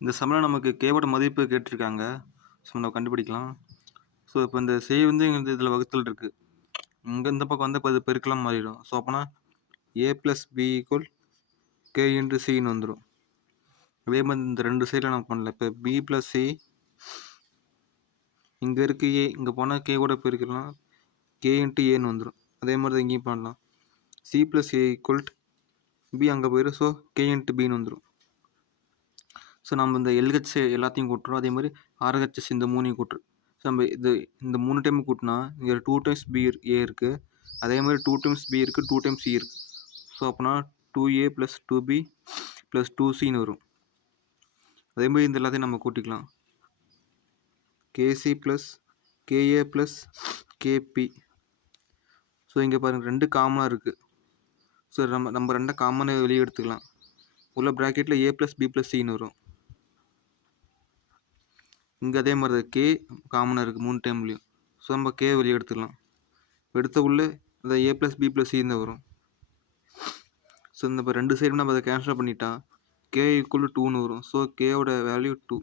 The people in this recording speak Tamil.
இந்த சம்மில நமக்கு கேவோட மதிப்பு கேட்டிருக்காங்க. ஸோ நம்ம கண்டுபிடிக்கலாம். ஸோ இப்போ இந்த c வந்து இந்த இதில வகுத்தல் இருக்கு. இந்த பக்கம் வந்து இப்ப அது பெருக்கலா மாறிடும். ஸோ அப்பனா a + b = k × cன்னு வந்துரும். அதே மாரி இந்த 2 சைடுல நம்ம பண்ணலாம். இப்ப b + c இங்க இருக்கு a இங்க போனா k கூட பெருக்கலாம். k × aன்னு வந்துரும். அதே மாரி தான் இங்கேயும் பண்ணலாம். c + a = b அங்க போயிரும். ஸோ k × bன்னு வந்துரும். ஸோ நம்ம இந்த LHS எல்லாத்தையும் கூட்டுறோம். அதே மாரி RHS இந்த 3யும் கூட்டுறோம். ஸோ நம்ம இந்த 3 டைம் கூட்டுனா இங்க 2 டைம்ஸ் a இருக்கு. அதே மாரி 2 டைம்ஸ் b இருக்கு. 2 டைம்ஸ் c இருக்கு. ஸோ அப்பனா 2a + 2b + 2cன்னு வரும். அதே மாரி இந்த எல்லாத்தையும் நம்ம கூட்டிக்கலாம். kc + ka + kp. ஸோ இங்க பாருங்க 2 காமனா இருக்கு. ஸோ நம்ம 2 காமனா வெளிய எடுத்துக்கலாம். உள்ள பிராக்கெட்ல a + b + cன்னு வரும். இங்க அதே மாரி தான் k காமனா இருக்கு 3 டைம்லயும். ஸோ நம்ம k வெளிய எடுத்துக்கலாம். எடுத்த உள்ள அந்த a + b + c தான் வரும். ஸோ இந்த 2 சைடும் நம்ம அத கேன்சல் பண்ணிட்டா k = 2ன்னு வரும். ஸோ k ஓட வேல்யூ 2.